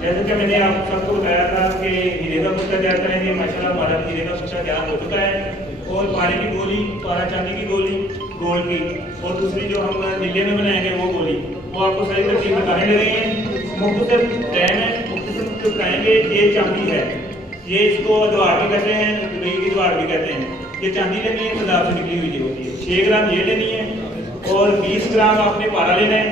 जैसे कि मैंने आप सबको बताया था कि हीरे का कुत्ता क्या करेंगे, माशाल्लाह हमारा हीरे का कुत्ता तैयार हो चुका है। और पारे की गोली, पारा चांदी की गोली गोल्ड की, और दूसरी जो हम नीले में बनाएंगे वो गोली, वो आपको सारी तरकीब बताने लगे हैं। मुख्तलिफ डैम है, मुख्तलिफ बताएंगे। ये चांदी है, ये इसको द्वार भी कहते हैं, दुबई की द्वार भी कहते हैं। ये चांदी लेनी है, पंजाब से निकली हुई होती है। 6 ग्राम ये लेनी है, और 20 ग्राम आपने पारा लेना है,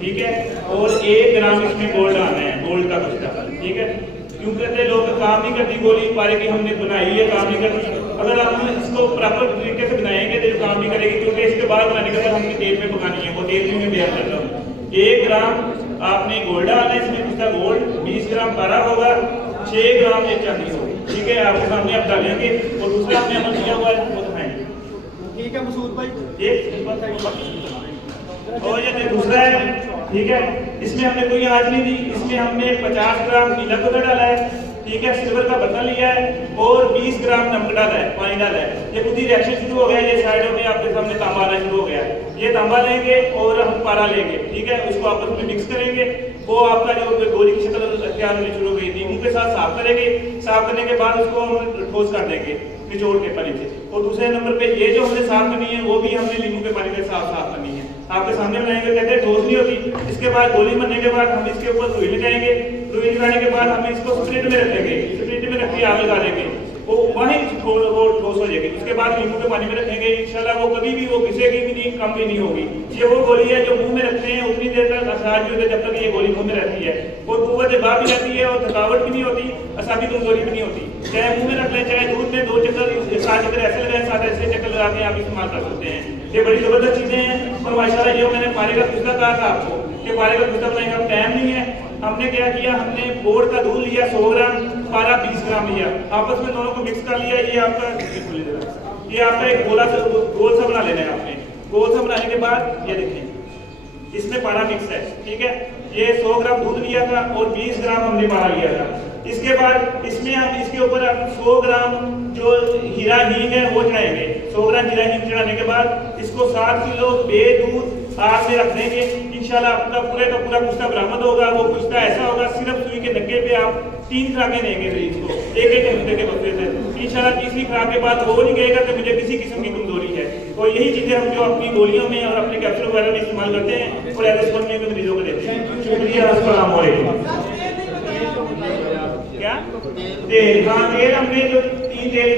ठीक है। और 1 ग्राम इसमें गोल्ड आना है, गोल्ड का कुछ, ठीक है। क्यों कहते लोग काम नहीं करती गोली पारे की, हमने बनाई है, काम नहीं करती। अगर हम इसको प्रॉपर तरीके से बनाएंगे तो काम नहीं करेगी, क्योंकि इसके बाद बनाने के बाद हमने तेल में पकानी है, वो तेल भी मैं बयान कर रहा हूँ। 1 ग्राम आपने गोल्ड डालना है, इसमें उसका गोल्ड, 20 ग्राम पारा होगा, 6 ग्राम ये चांदी होगी, ठीक है। आपके सामने आप डालेंगे, और दूसरा आपने अमल किया हुआ है वो दिखाएंगे, ठीक है मसूद भाई। और ये दूसरा है, ठीक है। इसमें हमने कोई आंच नहीं दी, इसमें हमने 50 ग्राम नीला कलर डाला है, ठीक है। सिल्वर का बर्तन लिया है, और 20 ग्राम नमक डाला है, पानी डाला है। ये खुद ही रिएक्शन शुरू हो गया, ये साइडों में आपके सामने तांबा आना शुरू हो गया। ये तांबा लेंगे और हम पारा लेंगे, ठीक है। उसको आपस में मिक्स करेंगे, वो आपका जो गोली की शक्ल तैयार होनी शुरू हो गई। नींबू के साथ साफ करेंगे, साफ करने के बाद उसको हम ठोस कर देंगे निचोड़ के पानी से। और दूसरे नंबर पे ये जो हमने साफ करनी है, वो भी हमने नींबू के पानी से साफ करनी है। आपके सामने बनाएंगे, कहते हैं ठोस नहीं होती। इसके बाद गोली बनने के बाद हम इसके ऊपर रुई लगाएंगे, रुई लगाने के बाद हम इसको स्प्रिट में रखेंगे, स्प्रिट में रख के आग लगा देंगे, वो वहीं वो ठोस हो जाएगी। उसके बाद नींबू के पानी में रखेंगे, इंशाल्लाह वो कभी भी वो घिसेगी भी नहीं, कम भी नहीं होगी। ये वो गोली है जो मुंह में रखते हैं उतनी देर तक असरार भी होते जब तक ये गोली मुंह में रहती है। और कुव्वत बात भी रहती है, और थकावट भी नहीं होती, असाबी कमजोरी भी नहीं होती। चाहे मुंह में रख लें, चाहे दूध में 2 चक्कर 7 चक्कर ऐसे लगाए, 7 ऐसे चक्कर लगा के आप इस्तेमाल कर सकते हैं। ये बड़ी जबरदस्त चीजें हैं। और माशाल्लाह ये मैंने पारे का कुत्ता कहा था आपको कि पारे का कुत्ता बनाएंगे, अब टाइम नहीं है। हमने क्या किया, हमने बोर्ड का दूध लिया 100 ग्राम, पारा 20 ग्राम लिया, आपस में दोनों को मिक्स कर लिया। ये आपका एक गोल सा बना लेना है आपने। गोल सा बनाने के बाद ये देखें, इसमें पारा मिक्स है, ठीक है। ये 100 ग्राम दूध लिया था और 20 ग्राम हमने पारा लिया था। इसके बाद इसमें हम इसके ऊपर 100 ग्राम जो हीरा हींग है वो चढ़ाएंगे। 100 ग्राम हीरा हींग चढ़ाने के बाद इसको 7 किलो बेदूध आग में रख देंगे। इंशाल्लाह आपका पूरे का पूरा कुश्ता बरामद होगा। वो कुश्ता ऐसा होगा, सिर्फ सुई के धक्के पे आप 3 खुराकें देंगे इसको, एक घंटे के वक्त से। इंशाल्लाह तीसरी खुराक के बाद वो नहीं कहेगा कि मुझे किसी किस्म की कमजोरी है। और यही चीजें हम जो अपनी गोलियों में और अपने कैप्सूल वगैरह में इस्तेमाल करते हैं और एलोस्कोप में मरीजों को देते हैं। शुक्रिया, अस्सलाम वालेकुम। क्या तेल? हाँ, तेल हमने जो 3 तेल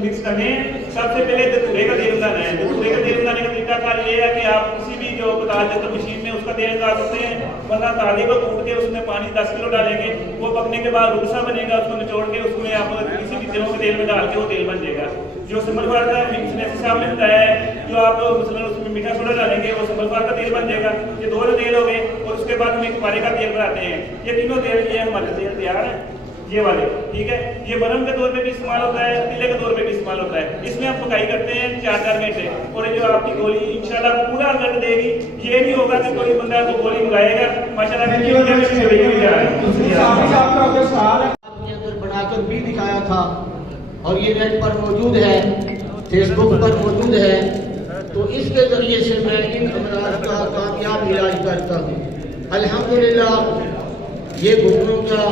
मिक्स करने हैं। सबसे पहले धतूरे का तेल बनाना है। धतूरे का तेल बनाने का तरीका कार ये है कि आप किसी भी जो पताल जैसे मशीन में उसका तेल डाल सकते हैं, वरना ताली को कूट के उसमें पानी 10 किलो डालेंगे, वो पकने के बाद रूसा बनेगा, उसको निचोड़ के उसमें आप किसी भी तेलों के तेल में डाल के वो तेल बन जाएगा। जो संभलवार का साहब ने बताया है, जो आप मसलन उसमें मीठा सोडा डालेंगे वो संभलवार का तेल बन जाएगा। ये 2 तेल हो गए। और उसके बाद हम एक पारे का तेल बनाते हैं। ये तीनों तेल ये हमारे तेल तैयार है, ये वाले, ठीक है। ये बरम के तौर पे भी इस्तेमाल होता है, पीले के तौर पे भी इस्तेमाल होता है। इसमें हम पकाई करते हैं 4-4 घंटे। और ये जो आपकी गोली इंशाल्लाह पूरा रिजल्ट देगी। ये नहीं होगा कि कोई बंदा को गोली मंगाएगा, माशाल्लाह आपके अंदर बनाकर भी दिखाया था, और ये नेट पर मौजूद है, फेसबुक पर मौजूद है। तो इसके जरिए से मैं इन अमराज का कामयाब इलाज करता हूँ। अल्हम्दुलिल्लाह, ये घुटनों का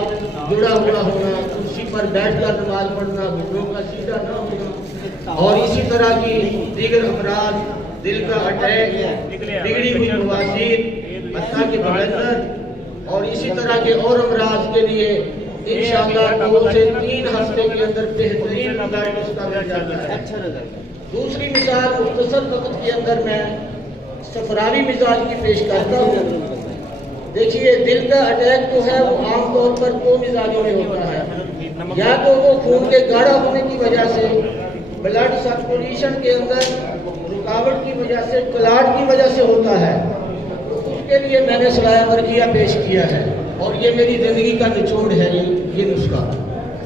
जुड़ा हुआ होना, कुर्सी पर बैठकर नमाज पढ़ना, घुटनों का सीधा न होना, और इसी तरह की दीगर अमराज, दिल का अटैक, बिगड़ी हुई बवासीर, अत्ता के बगैर, और इसी तरह के और अमराज के लिए इंशाअल्लाह 2 से 3 हफ्ते के अंदर बेहतरीन इलाज उसका मिल जाता है। दूसरी मिसाल मुख्तसर वक्त के अंदर मैं सफरावी मिजाज की पेश करता हूँ। देखिए, दिल का अटैक तो है वो आमतौर पर 2 मिजाजों में होता है। या तो वो खून के गाढ़ा होने की वजह से, ब्लड सर्कुलेशन के अंदर रुकावट की वजह से, क्लॉट की वजह से होता है। तो उसके लिए मैंने सलाह वर्जिया पेश किया है, और ये मेरी जिंदगी का निचोड़ है। ये नुस्खा,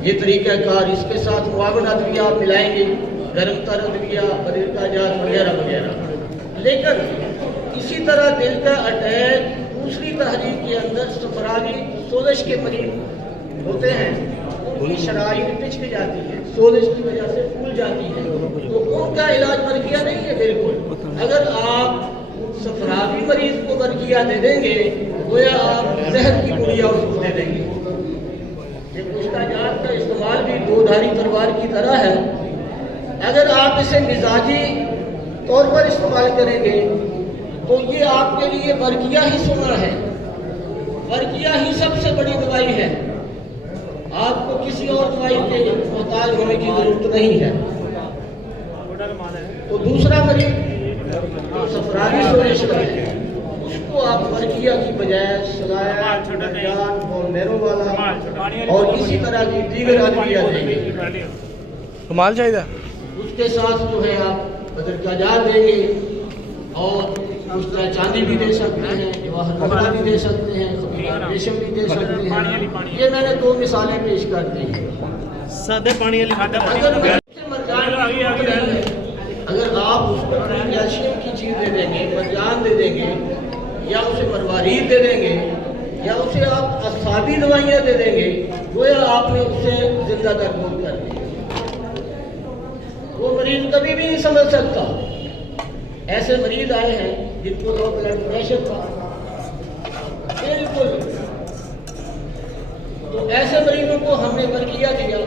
ये तरीका कार, इसके साथ मुआवन अदविया आप मिलाएंगे, गर्म तर अदविया, बदर का जात वगैरह वगैरह। लेकिन इसी तरह दिल का अटैक दूसरी तहरीक के अंदर सफरावी सोजिश के मरीज होते हैं, उनकी शराइर पिछड़ जाती है, सोजिश की वजह से फूल जाती है। तो उनका इलाज वर्जिया नहीं है बिल्कुल। अगर आप सफरावी मरीज को वर्जिया दे देंगे, गोया जहर की पुड़िया उसको दे देंगे। ये मुस्ताजात का इस्तेमाल भी दोधारी तलवार की तरह है। अगर आप इसे मिजाजी तौर पर इस्तेमाल करेंगे तो ये आपके लिए बरकिया ही सुना है। बरकिया ही सबसे बड़ी दवाई है। आपको किसी और दवाई के मोहताज होने की जरूरत नहीं है। तो दूसरा मरीज जो सफरानी सोरेश है, उसको आप बरकिया की बजाय सलाया, और मेरो वाला और इसी तरह की दीगर अद्विया देंगे। कमाल चाहिए। उसके साथ जो है आप बदर का जार देंगे और उस तरह चांदी भी दे सकते हैं, जवाहर मुद्रा भी दे सकते हैं, रेशम भी दे सकते हैं। ये मैंने 2 मिसालें पेश कर दी हैं। सादे पानी अगर आप उसको कैल्शियम की चीज दे देंगे, मरजान दे देंगे, या उसे मरवारीद दे देंगे, या उसे आप असाबी दवाइयाँ दे देंगे, गोया आपने उसे जिंदा दरमूद कर दी। वो मरीज कभी भी नहीं समझ सकता। ऐसे मरीज आए हैं जिनको लो ब्लड प्रेशर था, बिल्कुल। तो ऐसे मरीजों को हमने बरकिया दिया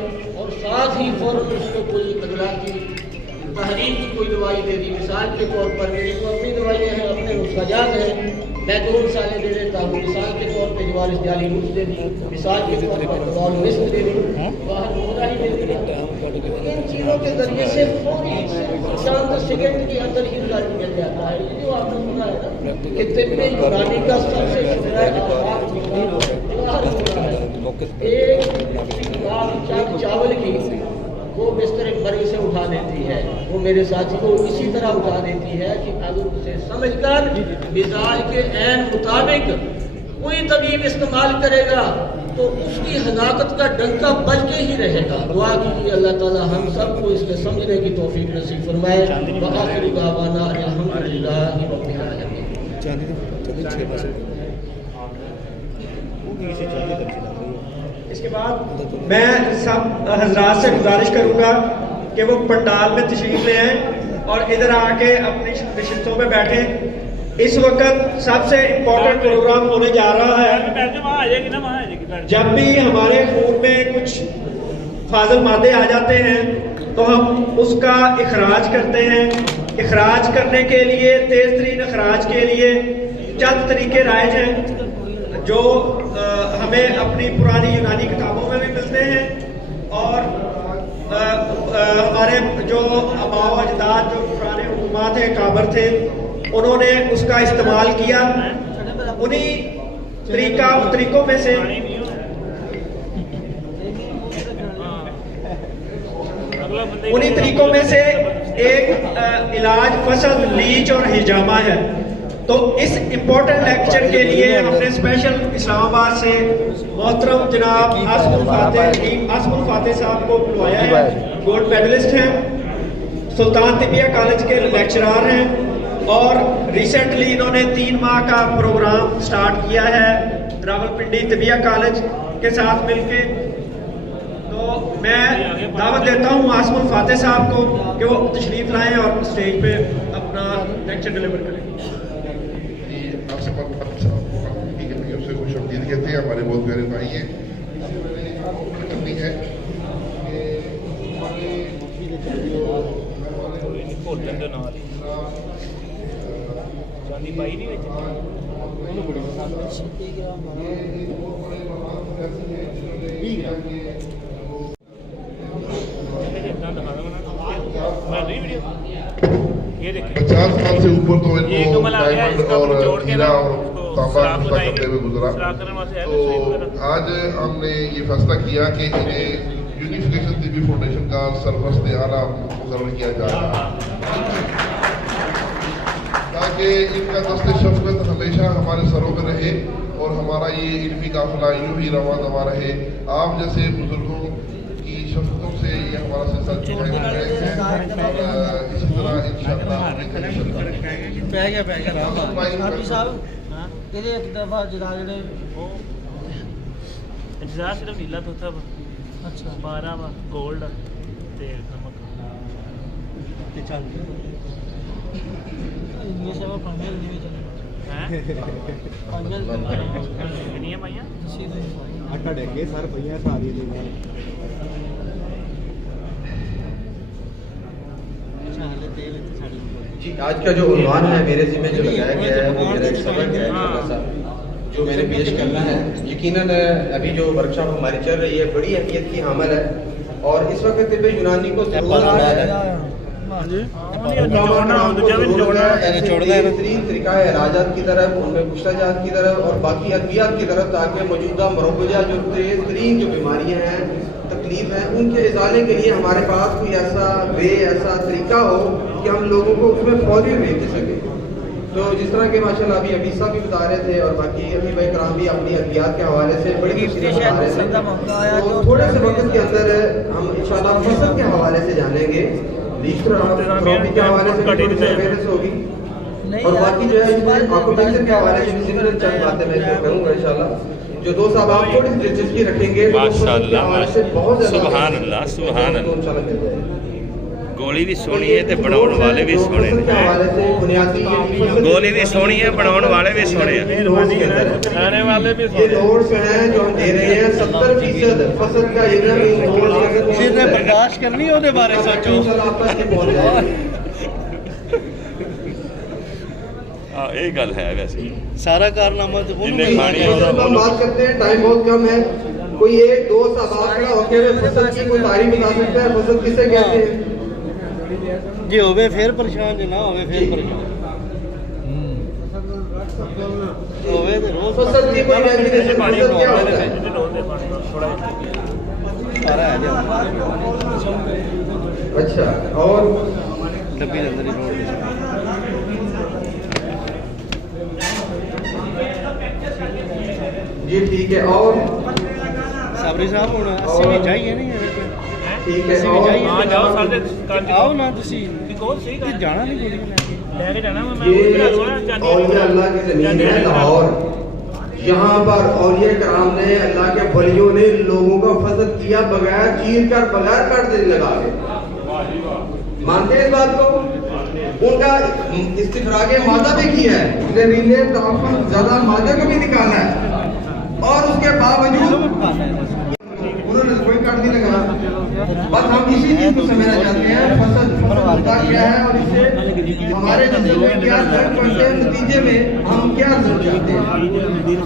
और साथ ही फौरन उसको कोई अगला की तहरीर की कोई दवाई दे दी। मिसाल के तौर पर मेरी तो अपनी दवाइयाँ हैं, अपने नुस्खाजात हैं, मैं 2 मिसालें दे देता हूँ। मिसाल के तौर पर जवारिस जाली नुस्ख दे दी, मिसाल के तौर पर दवाल मिस्क दे दी, बाहर मोहरा ही दे दिया। इन चीज़ों के जरिए से थोड़ी चंद सेकंड के अंदर ही रिजल्ट मिल जाता है। ये जो आपने सुना है ना कि तिब्बे यूनानी का सबसे शुरा एक चावल की वो बिस्तर मरी से उठा देती है। वो मेरे साथी को इसी तरह उठा देती है कि अगर उसे समझकर मिजाज के ऐन मुताबिक कोई तबीब इस्तेमाल करेगा तो उसकी हलाकत का डंका बच के ही रहेगा। दुआ कीजिए अल्लाह ताला हम सबको इसके समझने की तौफीक नसीब फरमाए। व आखिर दावाना अल्हम्दुलिल्लाहि रब्बिल आलमीन। इसके बाद मैं सब हजरात से गुजारिश करूंगा कि वो पंडाल में तशरीफ ले आए और इधर आके अपनी नशिस्तों पे बैठे। इस वक्त सबसे इम्पोर्टेंट प्रोग्राम होने जा रहा है। जब भी हमारे खून में कुछ फाजल मादे आ जाते हैं तो हम उसका इखराज करते हैं। इखराज करने के लिए, तेज तरीन इखराज के लिए चंद तरीके राइज हैं जो हमें अपनी पुरानी यूनानी किताबों में भी मिलते हैं और हमारे जो आबाओ अजदाद जो पुराने हुकूमत थे, काबर थे, उन्होंने उसका इस्तेमाल किया। उन्हीं तरीकों में से एक इलाज फसल, लीच और हिजामा है। तो इस इम्पोर्टेंट लेक्चर के लिए हमने स्पेशल इस्लामाबाद से मोहतरम जनाब आसमुल फातेह साहब को बुलवाया है। गोल्ड मेडलिस्ट हैं, सुल्तान तिबिया कॉलेज के लेक्चरार हैं और रिसेंटली इन्होंने 3 माह का प्रोग्राम स्टार्ट किया है रावलपिंडी तिबिया कॉलेज के साथ मिलके। तो मैं दावत देता हूँ आसमुल फातेह साहब को कि वो तशरीफ लाएं और स्टेज पे अपना लेक्चर डिलीवर करें। कहते हैं हमारे बहुत प्यारे भाई हैं। करनी है ये देखिए 50 साल से ऊपर तो ये कमल आ गया, डायमंड इसका और जोड़ के हीरा ना और तांबा करते हुए गुजरा। तो तो आज हमने ये फैसला किया कि इन्हें यूनिफिकेशन तिब्बी फाउंडेशन का सरपरस्त आला मुकर्रर किया जाएगा ताकि इनका दस्ते शफ़क़त हमेशा हमारे सरों में रहे और हमारा ये इल्मी काफिला यूं ही रवा दवा रहे। आप जैसे बुजुर्गों की शफ़क़तों से ये हमारा सिलसिला दिखाई दे रहे हैं और इसी तरह इंशाअल्लाह एक दफा जरा जेडे इंतजार सिर्फ नीला तोता वा अच्छा 12 वा गोल्ड ते नमक ये सब पानी नहीं चले ਕਿੰਨੀਆਂ ਪਾਈਆਂ ਆਟਾ ਡੇਗੇ ਸਰ ਪਈਆਂ ਸਾਰੀ ਲੈ जी, आज का जो उन्वान है मेरे ज़िम्मे जो लगाया गया है वो मेरा एक सबक है छोटा सा जो मैंने पेश करना है। यकीनन अभी जो वर्कशॉप हमारी चल रही है बड़ी अहमियत की हामिल है और इस वक्त तिब्बे यूनानी को बेहतरीन तरीका है इलाजात की तरफ, उनमें कुश्ताजात की तरफ और बाकी अद्वियात की तरफ, ताकि मौजूदा मरोबजा जो तेज़ तरीन जो बीमारियाँ हैं, तकलीफ है, उनके इजाले के लिए हमारे पास कोई ऐसा ऐसा तरीका हो कि हम लोगों को उसमें फौरी भेज दे सकें। तो जिस तरह के माशाल्लाह अभी अभी सब भी बता रहे थे और बाकी अभी भाई कराम भी अपनी अद्वियात के हवाले से बड़ी तफसील बता रहे थे, तो थोड़े से वक्त के अंदर हम इंशाल्लाह फसल के हवाले से जानेंगे, क्रॉपिंग के हवाले से अवेयरनेस होगी और बाकी जो है ऑक्यूपेंचर के हवाले से चंद बातें मैं करूँगा इंशाल्लाह। जो दो साहब आप थोड़ी सी दिलचस्पी रखेंगे माशाअल्लाह सुभान अल्लाह सुभान अल्लाह। गोली भी सोहनी है ते बनाने वाले भी सोहने ने। गोली भी सोहनी है, बनाने वाले भी सोहने हैं, खाने वाले भी ये नोट्स हैं जो हम दे रहे हैं 70% फसल का जिसने बर्दाश्त करनी है ਉਹਦੇ ਬਾਰੇ सोचो। हां ये गल है वैसे सारा कारनामा तो जिन्हें खानी है हम बात करते हैं, टाइम बहुत कम है। कोई एक दो साहब खड़ा होकर फसल की कोई तारीफ बता सकता है, फसल किसे कहते हैं? जे होवे फिर परेशान, जे ना होवे फिर परेशान होवे तो रोज फसल की कोई डेफिनेशन फसल क्या होता है? सारा है अच्छा, और डब्बी के अंदर ही रोड जी ठीक है। और साबरी साहब ਹੁਣ ਅਸੀਂ ਵੀ ਜਾਈਏ ਨਹੀਂ ठीक है ਅਸੀਂ ਵੀ और ਜਾਈਏ ਹਾਂ ਜਾਓ ਸਾਡੇ ਆਓ ਨਾ ਤੁਸੀਂ ਕੋਲ ਸਹੀ ਤੇ ਜਾਣਾ ਨਹੀਂ ਗੋਲੀ ਲੈ ਕੇ ਲੈ ਕੇ ਜਾਣਾ मैं ये औलिया अल्लाह की ज़मीन है लाहौर, यहाँ पर औलिया कराम ने, अल्लाह के वलियों ने लोगों का फजल किया बगैर चीर कर, बगैर काट देने लगा के। मानते हैं इस बात को? उनका इस्तिफरागे मादा भी किया है, जहरीले तहफ़्फ़ुज़ ज़्यादा मादे को भी निकाला है और उसके बावजूद उन्होंने कोई काट नहीं लगा। बस हम इसी चीज को समझना चाहते हैं, फसल होता क्या है और इससे हमारे जिंदगी में क्या असर पड़ते हैं, नतीजे में हम क्या रिजल्ट चाहते हैं।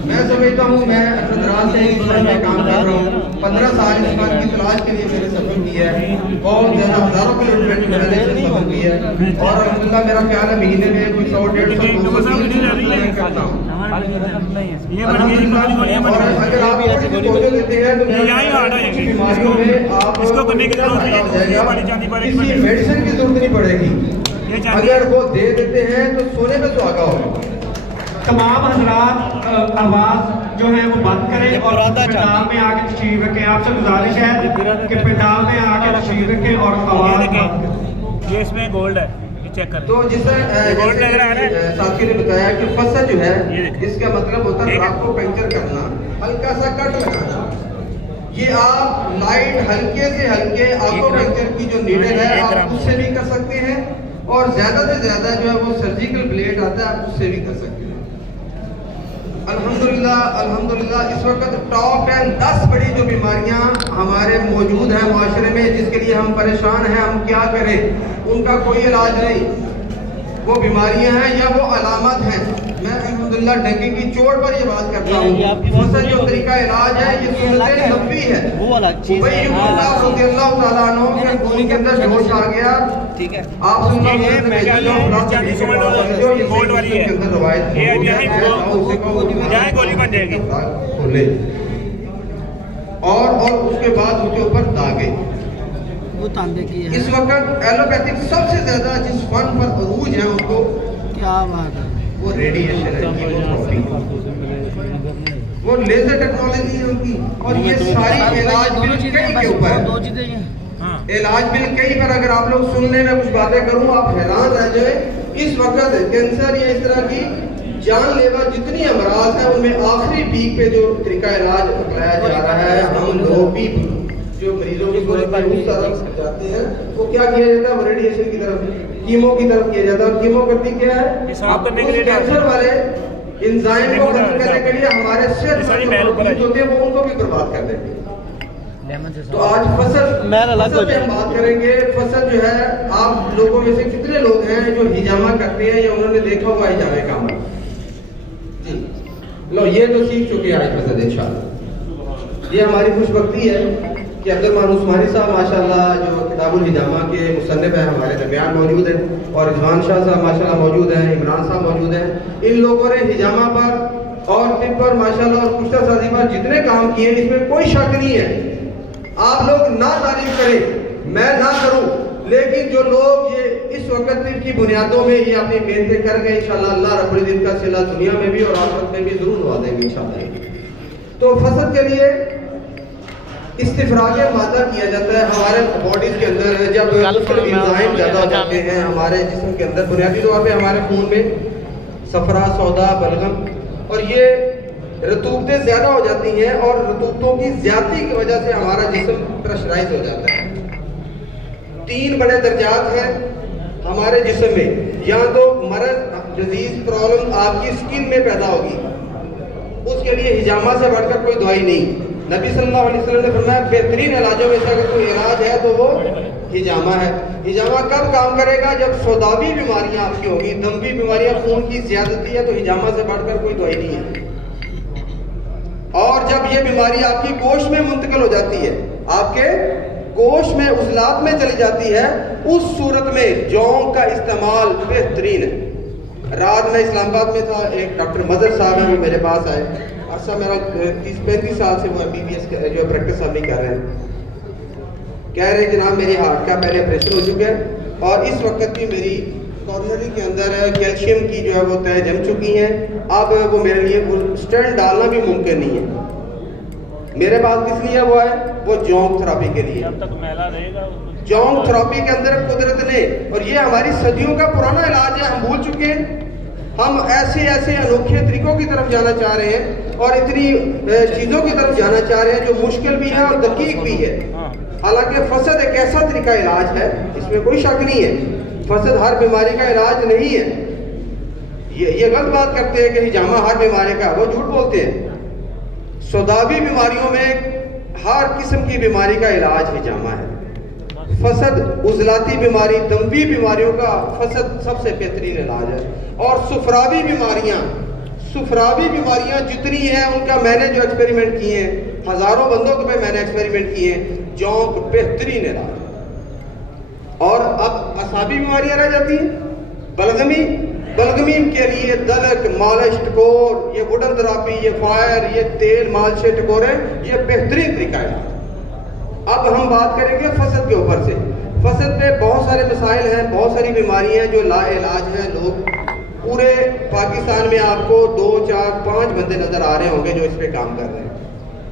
मैं समझता हूँ, मैं अठराह से इस फन में काम कर रहा हूँ, 15 साल इस फन की तलाश के लिए मैंने सफर किया है, बहुत ज़्यादा हज़ारों किलोमीटर मैंने सफर किया है और अल्हम्दुलिल्लाह मेरा ख्याल है महीने में कोई 100-150 करता हूँ। ये बन गई अगर आप ऐसे पौधे लेते हैं तो बीमारियों में आप इसको करने की जरूरत नहीं है, हमारी चांदी पर एक किसी मेडिसिन की जरूरत नहीं पड़ेगी। अगर वो दे देते हैं तो सोने पे सुहागा होगा। तमाम हजरात आवाज जो है वो बंद करें और पंडाल में आके तशरीफ रखें। आपसे गुजारिश है कि पंडाल में आके तशरीफ रखें और आवाज बंद करें। ये इसमें गोल्ड है, ये चेक करें। तो जिस तरह साथी ने बताया कि फसल जो है इसका मतलब होता है रात को पंचर करना, हल्का सा कट लगाना। ये आप लाइट हल्के से हल्के आंखों पंचर की जो नीडल है आप उससे भी कर सकते हैं और ज्यादा से ज्यादा जो है वो सर्जिकल ब्लेड आता है आप उससे भी कर सकते हैं। अल्हम्दुलिल्लाह इस वक्त टॉप 10 बड़ी जो बीमारियां हमारे मौजूद हैं माशरे में, जिसके लिए हम परेशान हैं, हम क्या करें, उनका कोई इलाज नहीं। वो बीमारियां हैं या वो अलामत हैं। मैं अल्हम्दुलिल्लाह डंके की चोट पर ये बात करता हूँ, फसल जो तरीका इलाज है ये सुन्नत नबवी है। वो अलग चीज है। रज़ियल्लाहु ताला अन्हु के खून के अंदर जोश आ गया, ठीक है। आप सुन लो, गोल्ड वाली है, ये यहाँ गोली बन जाएगी और उसके बाद उसके ऊपर दागे। वो तांबे की है। इस वक्त एलोपैथिक सबसे ज्यादा जिस फन पर अरूज है उनको, क्या बात है, वो रेडिएशन है, कीमोथेरेपी, वो लेजर टेक्नोलॉजी है उनकी। और ये सारी इलाज बिल कई के ऊपर है, दो चीजें हैं। इलाज बिल कई पर अगर आप लोग सुनने में कुछ बातें करूं आप हैरान रह जाए। इस वक्त कैंसर या इस तरह की जानलेवा जितनी अमराज है उनमें आखिरी पीक पे जो तरीका इलाज अपनाया जा रहा है, हम लोग भी जो मरीजों की सूरत में उस तरफ जाते हैं, वो क्या किया जाता है, रेडिएशन की तरफ, कीमो की तरफ किया जाता है। और कीमो करती क्या है, साफ करने के लिए कैंसर वाले इंजाइम को खत्म करने के लिए हमारे सेहत होते हैं वो उनको भी बर्बाद कर देंगे। तो आज फसल पे हम बात करेंगे। फसल जो है, आप लोगों में से कितने लोग हैं जो हिजामा करते हैं या उन्होंने देखा हुआ हिजामे का अमल? जी लो, ये तो सीख चुके हैं आज फसल इंशाल्लाह। ये हमारी खुशबख्ती है कि अब्दुल मान उस्मानी साहब माशाल्लाह जो किताबुल हिजामा के मुसन्निफ हैं हमारे दरमियान मौजूद हैं, और रिजवान शाह साहब माशाल्लाह मौजूद हैं, इमरान साहब मौजूद हैं। इन लोगों ने हिजामा पर और टिप पर माशाल्लाह और कुश्ता साजी पर जितने काम किए, इसमें कोई शक नहीं है। आप लोग ना तारीफ करें, मैं ना करूं, लेकिन जो लोग ये इस वक्त की बुनियादों में ये अपनी मेहनतें कर गए, इंशाल्लाह अल्लाह रब्बुल इज्जत का सिला दुनिया में भी और आखिरत में भी जरूर नवाजेंगे इंशाल्लाह। तो फसल के लिए इस्तिफराग मादा किया जाता है हमारे बॉडीज के अंदर। जब एंजाइम ज्यादा हो जाते हैं हमारे जिस्म के अंदर, बुनियादी तौर पे हमारे खून में सफरा, सौदा, बलगम, और ये रतूबतें ज्यादा हो जाती हैं, और रतूबतों की ज्यादती की वजह से हमारा जिस्म प्रेशराइज हो जाता है। 3 बड़े दर्जात हैं हमारे जिस्म में। या तो मरज, डिजीज, प्रॉब्लम आपकी स्किन में पैदा होगी, उसके लिए हिजामा से बढ़कर कोई दवाई नहीं। नबी सल्लल्लाहु अलैहि वसल्लम ने फरमाया बेहतरीन इलाजों में से अगर कोई इलाज है तो वो हिजामा है। हिजामा कब काम करेगा, जब सौदावी बीमारियां आपकी होगी, दम्भी बीमारियां, खून की ज्यादती है, तो हिजामा से बढ़कर कोई दवाई नहीं है। और जब ये बीमारी आपकी गोश्त में मुंतकिल हो जाती है, आपके गोश्त में उजलात में चली जाती है, उस सूरत में जौं का इस्तेमाल बेहतरीन है। रात में इस्लामाबाद में था, एक डॉक्टर मजर साहब है, वो मेरे पास आए। अर्सा मेरा 30-35 साल से वो MBBS जो प्रैक्टिस हम नहीं कर रहे हैं। कह रहे जनाब मेरी हार्ट का पहले ऑपरेशन हो चुका है, और इस वक्त की मेरी कॉर्नरी के अंदर कैल्शियम की जो है वो तय जम चुकी है। अब वो मेरे लिए स्टेंट डालना भी मुमकिन नहीं है। मेरे पास किस लिए वो है, वो जॉन्क थेरापी के लिए। जब तक मैला रहेगा, जॉन्क थेरापी के अंदर कुदरत ने, और ये हमारी सदियों का पुराना इलाज है, हम भूल चुके हैं। हम ऐसे ऐसे अनोखे तरीकों की तरफ जाना चाह रहे हैं, और इतनी चीजों की तरफ जाना चाह रहे हैं जो मुश्किल भी है और दकीक भी है। हालांकि फसद एक ऐसा तरीका इलाज है, इसमें कोई शक नहीं है। फसद हर बीमारी का इलाज नहीं है। ये गलत बात करते हैं कि हिजामा हर बीमारी का, वो झूठ बोलते हैं। सौदावी बीमारियों में हर किस्म की बीमारी का इलाज हिजामा है। फसद, उजलाती बीमारी, दम्भी बीमारियों का फसद सबसे बेहतरीन इलाज है। और सुफरावी बीमारियां जितनी हैं उनका मैंने जो एक्सपेरिमेंट किए हैं, हजारों बंदों पे मैंने एक्सपेरिमेंट किए हैं, जौंक बेहतरीन इलाज। और अब असाबी बीमारियां रह जाती हैं, बलगमी के लिए दलक, मालिश, टकोर, ये वुडन थेरापी, ये फायर, ये तेल मालिश टकोरे, ये बेहतरीन तरीका है। अब हम बात करेंगे फसद के ऊपर से। फसद पे बहुत सारे मसाइल हैं, बहुत सारी बीमारियां हैं जो लाइलाज हैं। लोग पूरे पाकिस्तान में आपको 2, 4, 5 बंदे नजर आ रहे होंगे जो इस पे काम कर रहे हैं।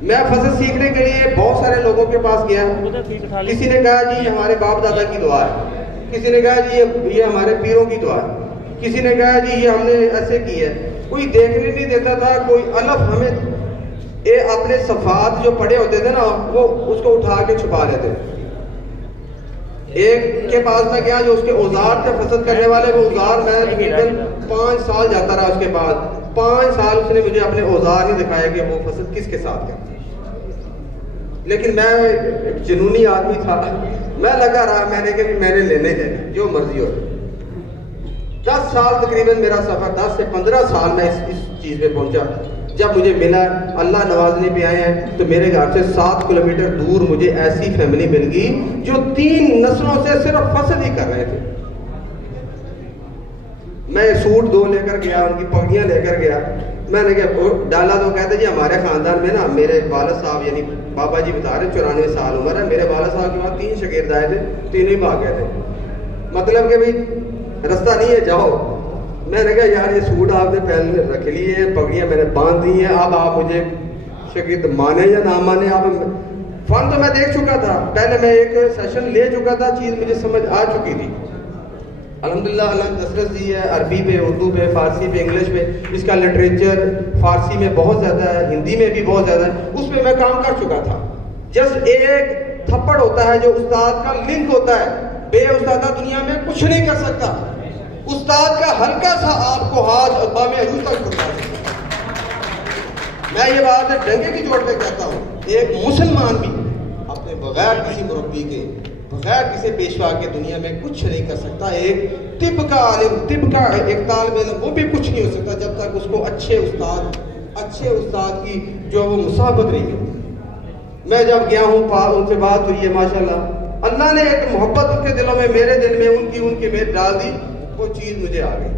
मैं फसद सीखने के लिए बहुत सारे लोगों के पास गया। किसी ने कहा जी हमारे बाप दादा की दुआ है, किसी ने कहा जी ये हमारे पीरों की दुआ है, किसी ने कहा जी ये हमने ऐसे की है। कोई देखने नहीं देता था, कोई अलफ हमें ये अपने सफात जो पड़े होते थे ना, वो उसको उठा के छुपा लेते। एक के पास था गया जो उसके औजार थे फसद करने वाले, वो औजार मैं तकरीबन 5 साल जाता रहा। उसके बाद 5 साल उसने मुझे अपने औजार नहीं दिखाया कि वो फसद किसके साथ करते। लेकिन मैं एक जुनूनी आदमी था, मैं लगा रहा, मैंने कहा मैंने लेने देने जो मर्जी हो। 10 साल तकरीबन मेरा सफर, 10 से 15 साल में इस चीज पे पहुंचा। जब मुझे मिला, अल्लाह नवाजने पे आए हैं, तो मेरे घर से 7 किलोमीटर दूर मुझे ऐसी फैमिली मिल गई जो 3 नस्लों से सिर्फ फसद ही कर रहे थे। मैं सूट 2 लेकर गया, उनकी पगड़ियां लेकर गया। मैंने क्या डाला तो कहते जी हमारे खानदान में ना, मेरे वालिद साहब यानी बाबा जी बता रहे 94 साल उम्र है, मेरे वालिद साहब के बाद 3 शागिर्द आए थे, 3 ही भाग गए थे। मतलब कि भाई रास्ता नहीं है, जाओ। मैंने कहा यार ये सूट आपने पहले रख लिए हैं, पगड़ियाँ मैंने बांध दी हैं, अब आप मुझे शागिर्द माने या ना माने। आप फन तो मैं देख चुका था, पहले मैं एक सेशन ले चुका था, चीज़ मुझे समझ आ चुकी थी। अल्हम्दुलिल्लाह अल्लाह ने दस्तरस दी है, अरबी पे, उर्दू पे, फारसी पे, इंग्लिश पे। इसका लिटरेचर फारसी में बहुत ज़्यादा है, हिंदी में भी बहुत ज़्यादा है, उस पर मैं काम कर चुका था। जस्ट एक थप्पड़ होता है, जो उस्ताद का लिंक होता है, बेउस्तादा दुनिया में कुछ नहीं कर सकता। उस्ताद का हल्का सा आपको हाथ बामे अरूज तक पहुंचा देता। मैं ये बात डंगे की जोड़ पे कहता हूँ, एक मुसलमान भी अपने बगैर किसी मुरब्बी के, बगैर किसी पेशवा के दुनिया में कुछ नहीं कर सकता। एक तिब का आलिम, तिब का एक तालिब इल्म, वो भी कुछ नहीं हो सकता जब तक उसको अच्छे उस्ताद की जो वो मुसाहबत नहीं मिली। मैं जब गया हूँ, उनसे बात हुई है, माशाल्लाह अल्लाह ने एक मोहब्बत उनके दिलों में, मेरे दिल में उनकी मेहर डाल दी, वो चीज़ मुझे आ गई।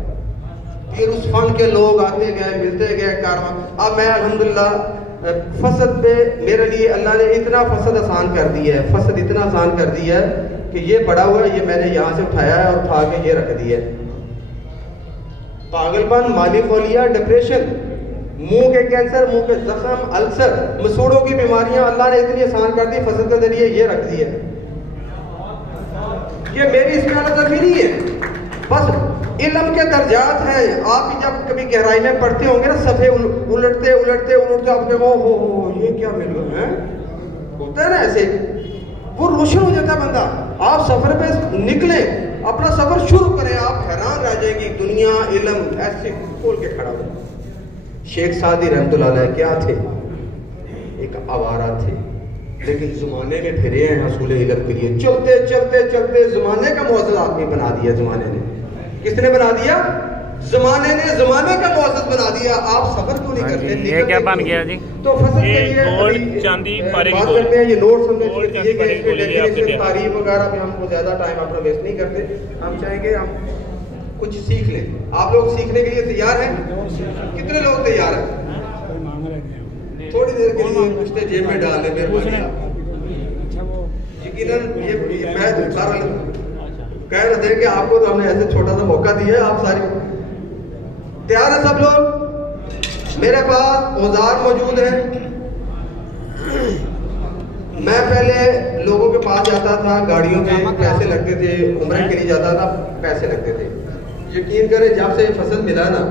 फिर उस फन के लोग आते गए, मिलते गए, कारवां। अब मैं अल्हम्दुलिल्लाह फसद पे मेरे लिए अल्लाह ने इतना फसद आसान कर दिया है, फसद इतना आसान कर दिया है कि ये बड़ा हुआ, ये मैंने यहाँ से उठाया है और उठा के ये रख दिया है। पागलपन, माली खोलिया, डिप्रेशन, मुंह के कैंसर, मुंह के जख्म, अल्सर, मसूड़ों की बीमारियां अल्लाह ने इतनी आसान कर दी, फसद के जरिए ये रख दिया। ये मेरी इसमें नजर भी नहीं है, बस इल्म के दर्जात हैं। आप जब कभी गहराई में पढ़ते होंगे ना, सफ़े उलटते अपने हो ये क्या मिल गया है, होता है ना ऐसे, वो रोशन हो जाता है बंदा। आप सफर पे निकले, अपना सफर शुरू करें, आप हैरान रह जाएंगे, दुनिया इल्म ऐसे खोल के खड़ा हो। शेख सादी रहमतुल्लाह अलैह क्या थे? एक आवारा थे, लेकिन ज़माने में फिरे हैं हसूल इल्म के लिए। चलते चलते चलते ज़माने का मुअज़्ज़ज़ आदमी बना दिया। ज़माने ने किसने बना दिया? ज़माने ने ज़माने का मुअज़्ज़ज़ बना दिया। आप सफर क्यों नहीं करते? ये क्या बन गया जी? तो फसल के लिए गोल्ड चांदी पारे की बात करते हैं, ये नोट्स हमने गोल्ड दिए गए, चांदी पारे की इसके तारीफ वगैरह पे हमको ज़्यादा टाइम अपना वेस्ट नहीं करते। हम चाहेंगे हम कुछ सीख लें। आप लोग सीखने के लिए तैयार हैं? कितने लोग तैयार हैं? थोड़ी देर के लिए पूछते जेब में डाल लें, मेहरबानी। यकीनन ये मैं सारा कह रहे थे कि आपको तो हमने ऐसे छोटा सा मौका दिया है, आप सारी तैयार हैं सब लोग? मेरे पास औजार मौजूद है। मैं पहले लोगों के पास जाता था, गाड़ियों पे पैसे लगते थे, उम्रे के लिए जाता था, पैसे लगते थे। यकीन करें, जब से फसल मिला ना,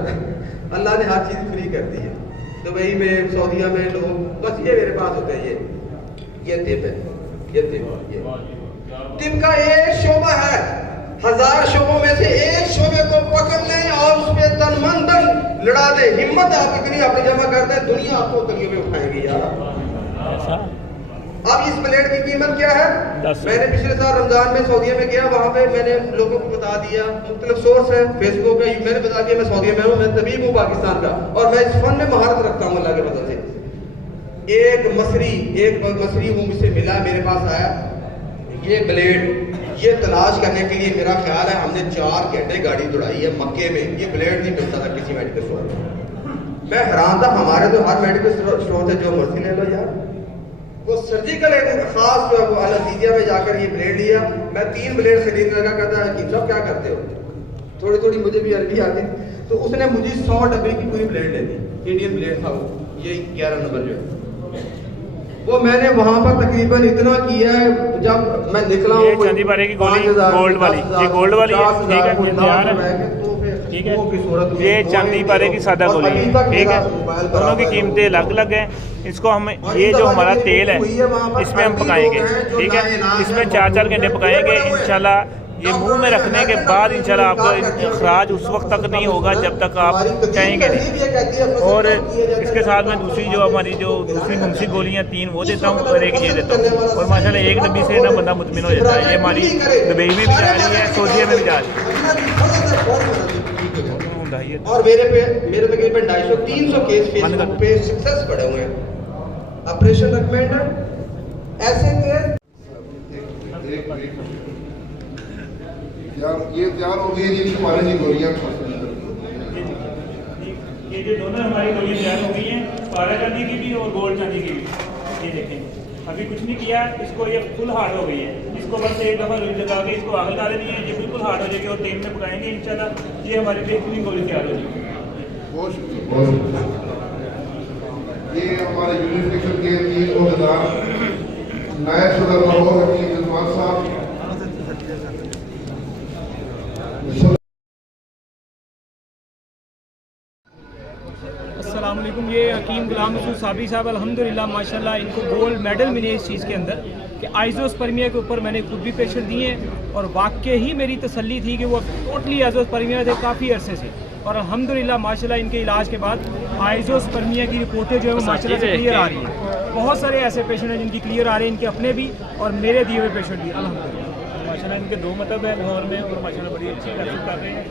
अल्लाह ने हर चीज़ फ्री कर दी है। दुबई में, सऊदीया में लोग बस ये मेरे पास होते हैं, ये तिब है, ये तिब का एक शोबा है, 1000 शोबों में से एक शोबे को पकड़ लें और उस पर तन मन धन लड़ा दे। हिम्मत आप इतनी अपनी जमा कर दें, दुनिया आपको तलियों में उठाएगी यार। अब इस प्लेट की कीमत क्या है? मैंने पिछले साल रमजान में सऊदीया में गया, वहां पे मैंने लोगों को बता दिया, मुख्तलिफ सोर्स है फेसबुक पे, मैंने बता दिया मैं सऊदीया में हूँ, मैं तबीब हूँ पाकिस्तान का, और मैं इस फन में महारत रखता हूँ अल्लाह के फजल से। एक मसरी वो मुझसे मिला, मेरे पास आया, ये ब्लेड ये तलाश करने के लिए मेरा ख्याल है हमने 4 घंटे गाड़ी दौड़ाई है मक्के में। ये ब्लेड नहीं मिलता था किसी मेडिकल स्टोर में। मैं हैरान था, हमारे तो हर मेडिकल स्टोर से जो मर्जी ले लो यार। वो सर्जिकल एक खास जो है अल-अज़ीज़िया में जाकर ये ब्लेड लिया। मैं 3 ब्लेड खरीदने लगा, कहता है कि सब क्या करते हो? थोड़ी थोड़ी मुझे भी अरबी आती, तो उसने मुझे 100 डब्बे की पूरी ब्लेड ले दी। इंडियन ब्लेड था वो, ये 11 नंबर जो है वो मैंने वहां पर तकरीबन इतना किया है। जब मैं निकला हूँ चांदी पारे की गोल्ड वाली, ये गोल्ड वाली है, ठीक है, ये तैयार है, ठीक है। ये चांदी पारे की सादा गोली है, ठीक है। दोनों की कीमतें अलग अलग हैं। इसको हम ये जो हमारा तेल है इसमें हम पकाएंगे, ठीक है। इसमें 4-4 घंटे पकाएंगे इंशाल्लाह। ये मुंह में रखने के बाद इंशाल्लाह आपको अखराज उस वक्त तक नहीं होगा जब तक आप कहेंगे नहीं। और इसके साथ में दूसरी जो हमारी जो दूसरी मुंशी गोलियां 3 वो देता हूँ और 1 ये देता हूँ। और माशाल्लाह 1 डब्बी से ना बंदा मुतमिन हो जाता है। ये हमारी दुबई में भी जा रही है, सऊदीया में भी जा रही है। और मेरे तकरीबन 250-300 केस फेसबुक पे सक्सेस पड़े हुए हैं। ऑपरेशन रिकमेंडेड ऐसे केस यार ये तैयार हो गई है हमारे लिए गोलियां। ये जो दोनों हमारी गोलियां तैयार हो गई हैं, पारा चांदी की भी और गोल्ड चांदी की भी। ये देखें, अभी कुछ नहीं किया इसको, ये फुल हार्ड हो गई है। इसको बस एक दफ़ा रुई लगा के इसको आग डाल देनी है, ये बिल्कुल हार्ड हो जाएगी और तेल में पकाएंगे इंशाल्लाह। ये हमारी बेहतरीन गोली तैयार हो जाएगी। बहुत शुक्रिया। ये हमारे यूनिफिकेशन के लिए अहदेदार नायब सदर लाहौर हकीम जजमान साहब। अस्सलाम वालेकुम। ये हकीम गुलाम गुलाम मसूद साबरी साहब अल्हम्दुलिल्लाह माशाल्लाह इनको गोल्ड मेडल मिले इस चीज़ के अंदर कि आइजोस्पर्मिया के ऊपर मैंने खुद भी पेशेंट दिए और वाकई ही मेरी तसल्ली थी कि वो टोटली आइजोस्पर्मिया थे काफ़ी अरसे से, और अल्हम्दुलिल्लाह माशाल्लाह इनके इलाज के बाद आइजोस्पर्मिया की रिपोर्टें जो है वो माशाल्लाह से क्लियर आ रही हैं। बहुत सारे ऐसे पेशेंट हैं जिनकी क्लियर आ रहे हैं, इनके अपने भी और मेरे दिए हुए पेशेंट भी अल्हम्दुलिल्लाह। माशाल्लाह इनके 2 मतलब है लाहौर में और माशाल्लाह बड़ी अच्छी कर रहे हैं।